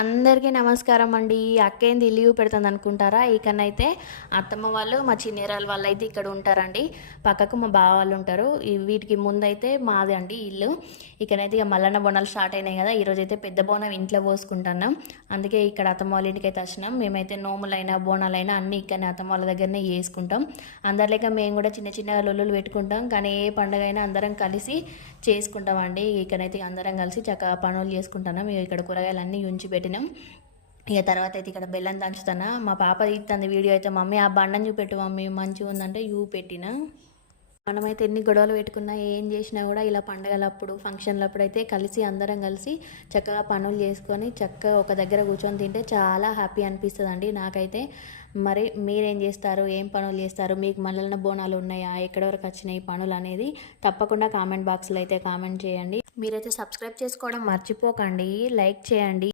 అందరికీ నమస్కారం అండి. అక్కేంది లీవ్ పెడుతుంది అనుకుంటారా? ఇకనైతే అత్తమ్మ వాళ్ళు మా చిన్నేరాలు వాళ్ళు అయితే ఇక్కడ ఉంటారండి. పక్కకు మా బావ వాళ్ళు ఉంటారు. వీటికి ముందైతే మాది అండి ఇల్లు. ఇకనైతే ఇక మల్లన్న బోనాలు స్టార్ట్ అయినాయి కదా, ఈరోజైతే పెద్ద బోనం ఇంట్లో పోసుకుంటున్నాం. అందుకే ఇక్కడ అత్తమ్మ వాళ్ళ ఇంటికి అయితే వచ్చినాం. మేమైతే నోములైనా బోనాలైనా అన్నీ ఇక్కడ అత్తమ్మ వాళ్ళ దగ్గరనే చేసుకుంటాం. అందరిలేక మేము కూడా చిన్న చిన్నగా లొల్లులు పెట్టుకుంటాం, కానీ ఏ పండుగ అయినా అందరం కలిసి చేసుకుంటామండి. ఇక్కడైతే అందరం కలిసి చక్కగా పనులు చేసుకుంటున్నాం. ఇక్కడ కూరగాయలు అన్నీ ఉంచి పెట్టినాం. ఇక తర్వాత అయితే ఇక్కడ బెల్లం దంచుతానా. మా పాప తీస్తుంది వీడియో అయితే, మమ్మీ ఆ బండను చూపెట్టు మమ్మీ మంచిగా ఉందంటే పెట్టిన. మనమైతే ఎన్ని గొడవలు పెట్టుకున్నా ఏం చేసినా కూడా ఇలా పండగలప్పుడు ఫంక్షన్లప్పుడు అయితే కలిసి అందరం కలిసి చక్కగా పనులు చేసుకొని చక్కగా ఒక దగ్గర కూర్చొని తింటే చాలా హ్యాపీ అనిపిస్తుంది అండి నాకైతే. మరి మీరేం చేస్తారు, ఏం పనులు చేస్తారు, మీకు మల్లన్న బోనాలు ఉన్నాయా, ఎక్కడి వరకు వచ్చినాయి పనులు అనేది తప్పకుండా కామెంట్ బాక్స్లో అయితే కామెంట్ చేయండి. మీరైతే సబ్స్క్రైబ్ చేసుకోవడం మర్చిపోకండి, లైక్ చేయండి.